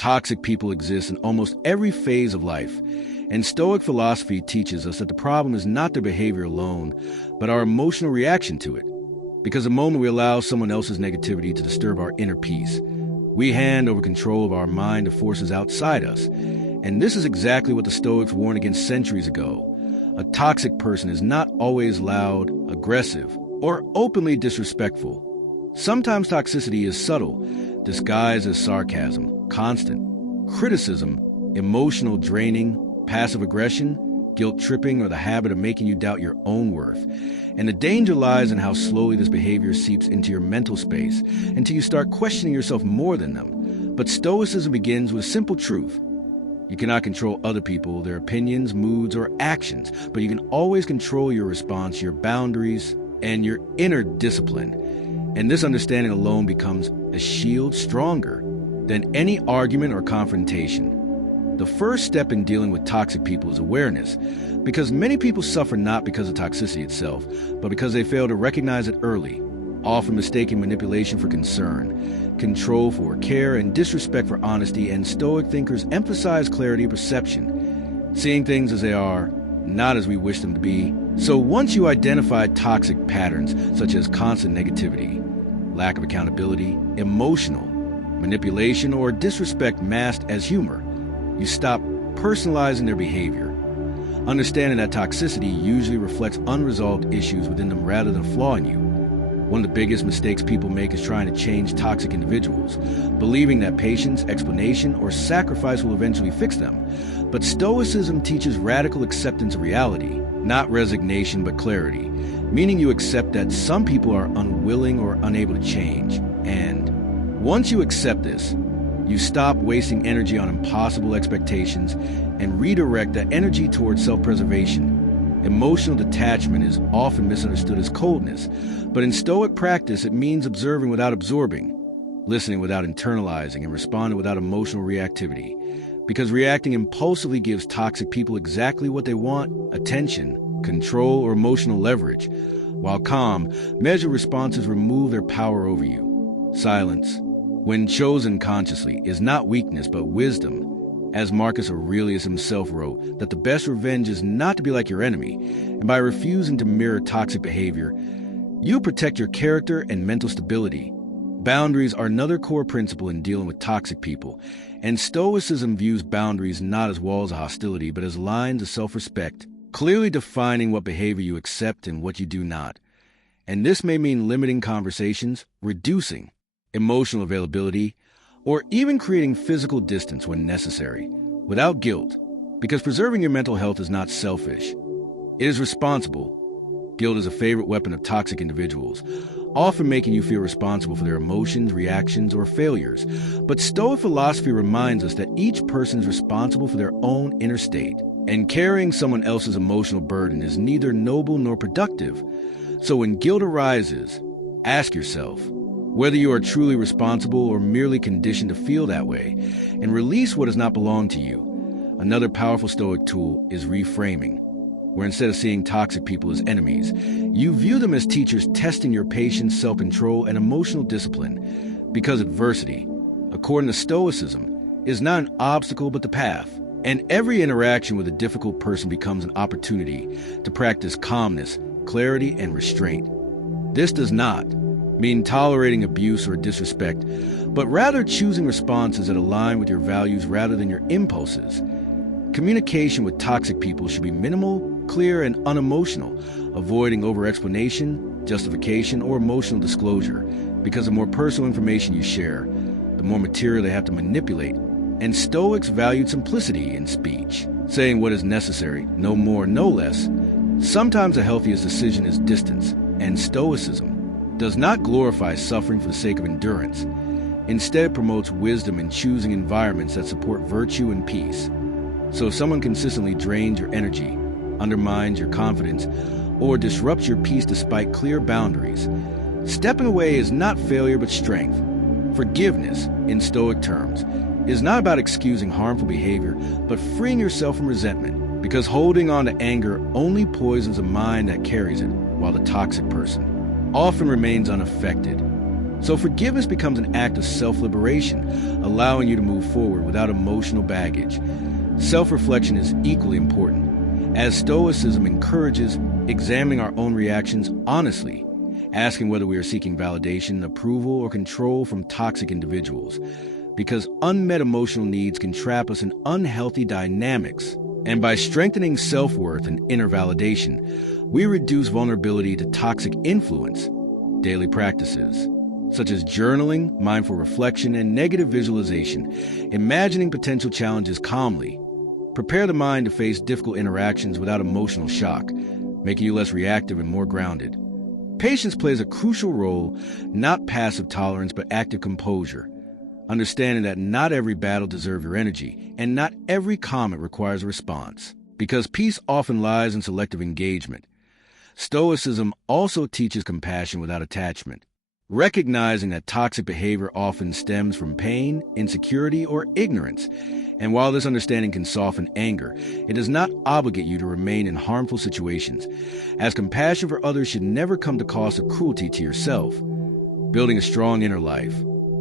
Toxic people exist in almost every phase of life, and Stoic philosophy teaches us that the problem is not their behavior alone, but our emotional reaction to it. Because the moment we allow someone else's negativity to disturb our inner peace, we hand over control of our mind to forces outside us. And this is exactly what the Stoics warned against centuries ago. A toxic person is not always loud, aggressive, or openly disrespectful. Sometimes toxicity is subtle, disguised as sarcasm, constant criticism, emotional draining, passive aggression, guilt-tripping, or the habit of making you doubt your own worth. And the danger lies in how slowly this behavior seeps into your mental space until you start questioning yourself more than them. But Stoicism begins with simple truth. You cannot control other people, their opinions, moods, or actions, but you can always control your response, your boundaries, and your inner discipline. And this understanding alone becomes a shield stronger than any argument or confrontation. The first step in dealing with toxic people is awareness, because many people suffer not because of toxicity itself, but because they fail to recognize it early, often mistaking manipulation for concern, control for care, and disrespect for honesty. And Stoic thinkers emphasize clarity of perception, seeing things as they are, not as we wish them to be. So once you identify toxic patterns such as constant negativity, lack of accountability, emotional manipulation, or disrespect masked as humor, you stop personalizing their behavior, understanding that toxicity usually reflects unresolved issues within them rather than a flaw in you. One of the biggest mistakes people make is trying to change toxic individuals, believing that patience, explanation, or sacrifice will eventually fix them. But Stoicism teaches radical acceptance of reality, not resignation but clarity, meaning you accept that some people are unwilling or unable to change. And once you accept this, you stop wasting energy on impossible expectations and redirect that energy towards self-preservation. Emotional detachment is often misunderstood as coldness, but in Stoic practice it means observing without absorbing, listening without internalizing, and responding without emotional reactivity. Because reacting impulsively gives toxic people exactly what they want: attention, control, or emotional leverage, while calm, measured responses remove their power over you. Silence, when chosen consciously, is not weakness but wisdom. As Marcus Aurelius himself wrote, that the best revenge is not to be like your enemy, and by refusing to mirror toxic behavior, you protect your character and mental stability. Boundaries are another core principle in dealing with toxic people, and Stoicism views boundaries not as walls of hostility but as lines of self-respect, clearly defining what behavior you accept and what you do not. And this may mean limiting conversations, reducing emotional availability, or even creating physical distance when necessary, without guilt, because preserving your mental health is not selfish. It is responsible. Guilt is a favorite weapon of toxic individuals, often making you feel responsible for their emotions, reactions, or failures. But Stoic philosophy reminds us that each person is responsible for their own inner state, and carrying someone else's emotional burden is neither noble nor productive. So when guilt arises, ask yourself whether you are truly responsible or merely conditioned to feel that way, and release what does not belong to you. Another powerful Stoic tool is reframing, where instead of seeing toxic people as enemies, you view them as teachers testing your patience, self-control, and emotional discipline. Because adversity, according to Stoicism, is not an obstacle but the path, and every interaction with a difficult person becomes an opportunity to practice calmness, clarity, and restraint. This does not mean tolerating abuse or disrespect, but rather choosing responses that align with your values rather than your impulses. Communication with toxic people should be minimal, clear, and unemotional, avoiding over-explanation, justification, or emotional disclosure, because the more personal information you share, the more material they have to manipulate. And Stoics valued simplicity in speech, saying what is necessary, no more, no less. Sometimes the healthiest decision is distance, and Stoicism does not glorify suffering for the sake of endurance. Instead, it promotes wisdom in choosing environments that support virtue and peace. So if someone consistently drains your energy, undermines your confidence, or disrupts your peace despite clear boundaries, stepping away is not failure but strength. Forgiveness, in Stoic terms, is not about excusing harmful behavior, but freeing yourself from resentment, because holding on to anger only poisons the mind that carries it, while the toxic person often remains unaffected. So forgiveness becomes an act of self-liberation, allowing you to move forward without emotional baggage. Self-reflection is equally important, as Stoicism encourages examining our own reactions honestly, asking whether we are seeking validation, approval, or control from toxic individuals, because unmet emotional needs can trap us in unhealthy dynamics. And by strengthening self-worth and inner validation, we reduce vulnerability to toxic influence. Daily practices, such as journaling, mindful reflection, and negative visualization, imagining potential challenges calmly, prepare the mind to face difficult interactions without emotional shock, making you less reactive and more grounded. Patience plays a crucial role, not passive tolerance, but active composure, understanding that not every battle deserves your energy, and not every comment requires a response, because peace often lies in selective engagement. Stoicism also teaches compassion without attachment, recognizing that toxic behavior often stems from pain, insecurity, or ignorance. And while this understanding can soften anger, it does not obligate you to remain in harmful situations, as compassion for others should never come to cost of cruelty to yourself. Building a strong inner life,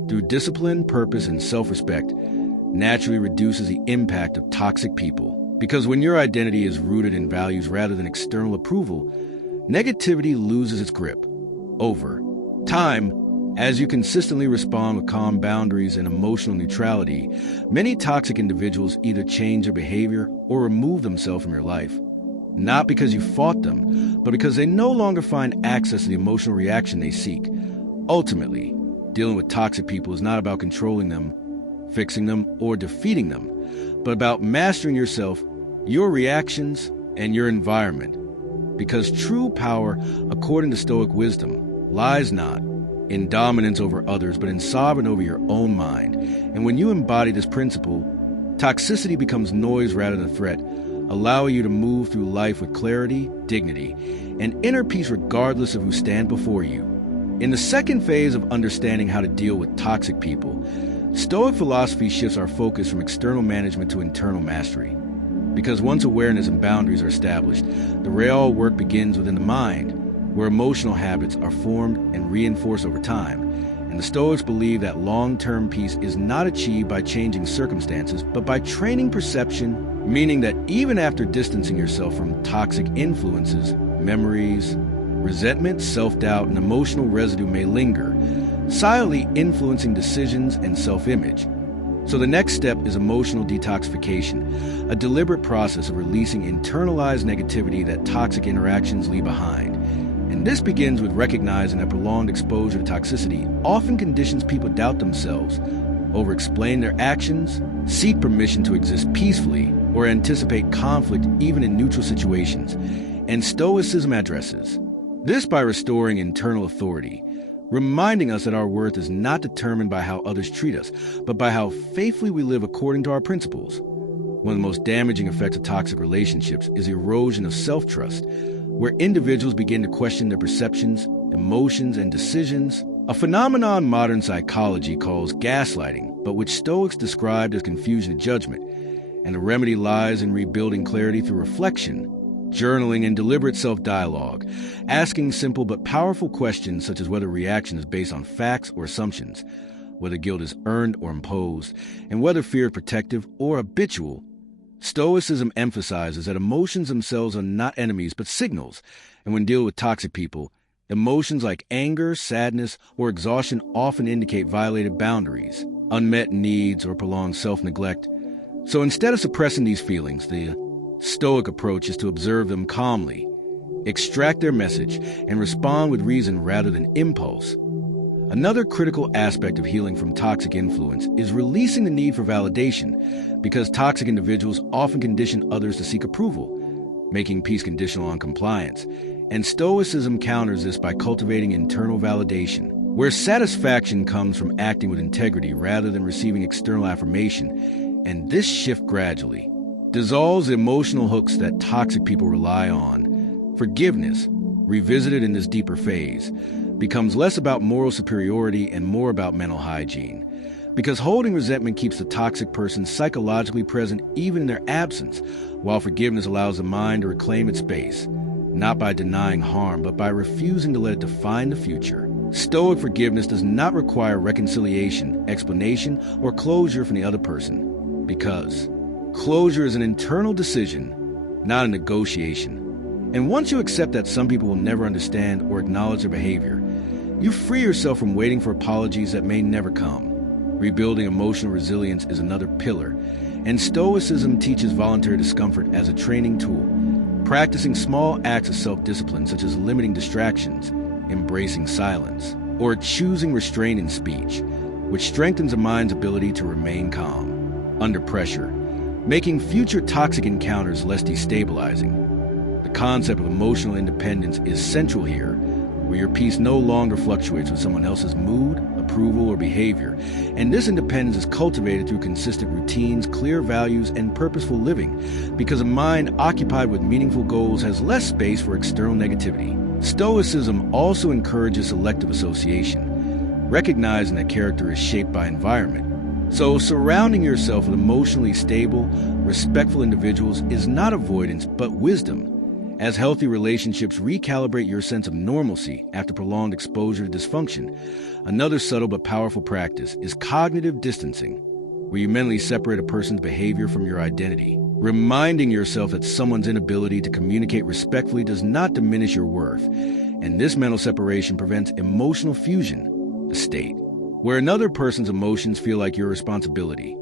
through discipline, purpose, and self-respect, naturally reduces the impact of toxic people. Because when your identity is rooted in values rather than external approval, negativity loses its grip. Over time, as you consistently respond with calm boundaries and emotional neutrality, many toxic individuals either change their behavior or remove themselves from your life. Not because you fought them, but because they no longer find access to the emotional reaction they seek. Ultimately, dealing with toxic people is not about controlling them, fixing them, or defeating them, but about mastering yourself, your reactions, and your environment. Because true power, according to Stoic wisdom, lies not in dominance over others, but in sovereignty over your own mind. And when you embody this principle, toxicity becomes noise rather than threat, allowing you to move through life with clarity, dignity, and inner peace regardless of who stand before you. In the second phase of understanding how to deal with toxic people, Stoic philosophy shifts our focus from external management to internal mastery. Because once awareness and boundaries are established, the real work begins within the mind, where emotional habits are formed and reinforced over time. And the Stoics believe that long-term peace is not achieved by changing circumstances, but by training perception, meaning that even after distancing yourself from toxic influences, memories, resentment, self-doubt, and emotional residue may linger, silently influencing decisions and self-image. So the next step is emotional detoxification, a deliberate process of releasing internalized negativity that toxic interactions leave behind. And this begins with recognizing that prolonged exposure to toxicity often conditions people to doubt themselves, over-explain their actions, seek permission to exist peacefully, or anticipate conflict even in neutral situations. And Stoicism addresses this by restoring internal authority, reminding us that our worth is not determined by how others treat us, but by how faithfully we live according to our principles. One of the most damaging effects of toxic relationships is erosion of self-trust, where individuals begin to question their perceptions, emotions, and decisions, a phenomenon modern psychology calls gaslighting, but which Stoics described as confusion of judgment. And the remedy lies in rebuilding clarity through reflection, journaling, and deliberate self-dialogue, asking simple but powerful questions such as whether reaction is based on facts or assumptions, whether guilt is earned or imposed, and whether fear is protective or habitual. Stoicism emphasizes that emotions themselves are not enemies but signals, and when dealing with toxic people, emotions like anger, sadness, or exhaustion often indicate violated boundaries, unmet needs, or prolonged self-neglect. So instead of suppressing these feelings, the Stoic approach is to observe them calmly, extract their message, and respond with reason rather than impulse. Another critical aspect of healing from toxic influence is releasing the need for validation, because toxic individuals often condition others to seek approval, making peace conditional on compliance. And Stoicism counters this by cultivating internal validation, where satisfaction comes from acting with integrity rather than receiving external affirmation. And this shift gradually dissolves the emotional hooks that toxic people rely on. Forgiveness, revisited in this deeper phase, becomes less about moral superiority and more about mental hygiene. Because holding resentment keeps the toxic person psychologically present even in their absence, while forgiveness allows the mind to reclaim its space, not by denying harm, but by refusing to let it define the future. Stoic forgiveness does not require reconciliation, explanation, or closure from the other person, because closure is an internal decision, not a negotiation. And once you accept that some people will never understand or acknowledge their behavior, you free yourself from waiting for apologies that may never come. Rebuilding emotional resilience is another pillar, and Stoicism teaches voluntary discomfort as a training tool, practicing small acts of self-discipline such as limiting distractions, embracing silence, or choosing restraint in speech, which strengthens a mind's ability to remain calm under pressure, making future toxic encounters less destabilizing. The concept of emotional independence is central here, where your peace no longer fluctuates with someone else's mood, approval, or behavior, and this independence is cultivated through consistent routines, clear values, and purposeful living, because a mind occupied with meaningful goals has less space for external negativity. Stoicism also encourages selective association, recognizing that character is shaped by environment. So surrounding yourself with emotionally stable, respectful individuals is not avoidance, but wisdom, as healthy relationships recalibrate your sense of normalcy after prolonged exposure to dysfunction. Another subtle but powerful practice is cognitive distancing, where you mentally separate a person's behavior from your identity, reminding yourself that someone's inability to communicate respectfully does not diminish your worth. And this mental separation prevents emotional fusion, a state where another person's emotions feel like your responsibility.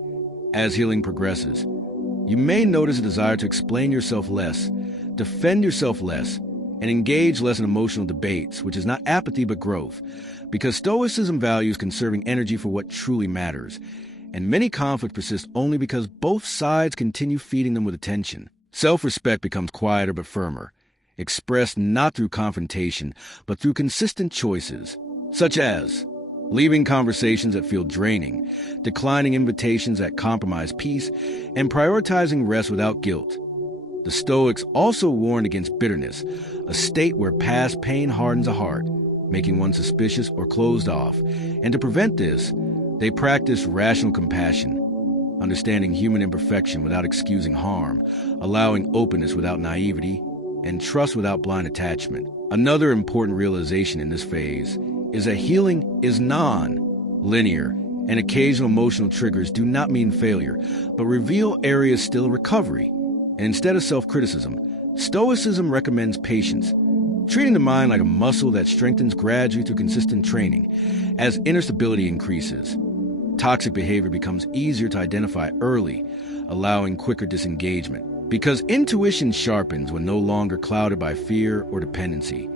As healing progresses, you may notice a desire to explain yourself less, defend yourself less, and engage less in emotional debates, which is not apathy but growth, because Stoicism values conserving energy for what truly matters, and many conflicts persist only because both sides continue feeding them with attention. Self-respect becomes quieter but firmer, expressed not through confrontation, but through consistent choices, such as leaving conversations that feel draining, declining invitations that compromise peace, and prioritizing rest without guilt. The Stoics also warned against bitterness, a state where past pain hardens a heart, making one suspicious or closed off. And to prevent this, they practice rational compassion, understanding human imperfection without excusing harm, allowing openness without naivety, and trust without blind attachment. Another important realization in this phase is that healing is non-linear, and occasional emotional triggers do not mean failure, but reveal areas still in recovery. And instead of self-criticism, Stoicism recommends patience, treating the mind like a muscle that strengthens gradually through consistent training. As inner stability increases, toxic behavior becomes easier to identify early, allowing quicker disengagement, because intuition sharpens when no longer clouded by fear or dependency,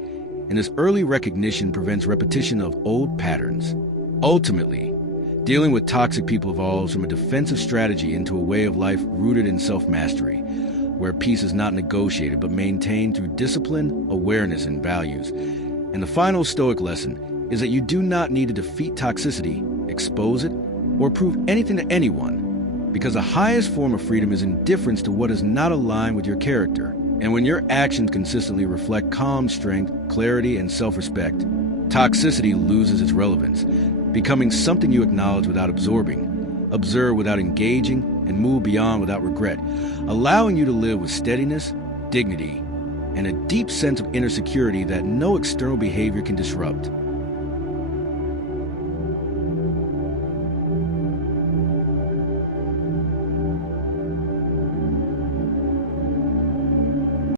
and this early recognition prevents repetition of old patterns. Ultimately, dealing with toxic people evolves from a defensive strategy into a way of life rooted in self-mastery, where peace is not negotiated but maintained through discipline, awareness, and values. And the final Stoic lesson is that you do not need to defeat toxicity, expose it, or prove anything to anyone, because the highest form of freedom is indifference to what is not aligned with your character. And when your actions consistently reflect calm strength, clarity, and self-respect, toxicity loses its relevance, becoming something you acknowledge without absorbing, observe without engaging, and move beyond without regret, allowing you to live with steadiness, dignity, and a deep sense of inner security that no external behavior can disrupt.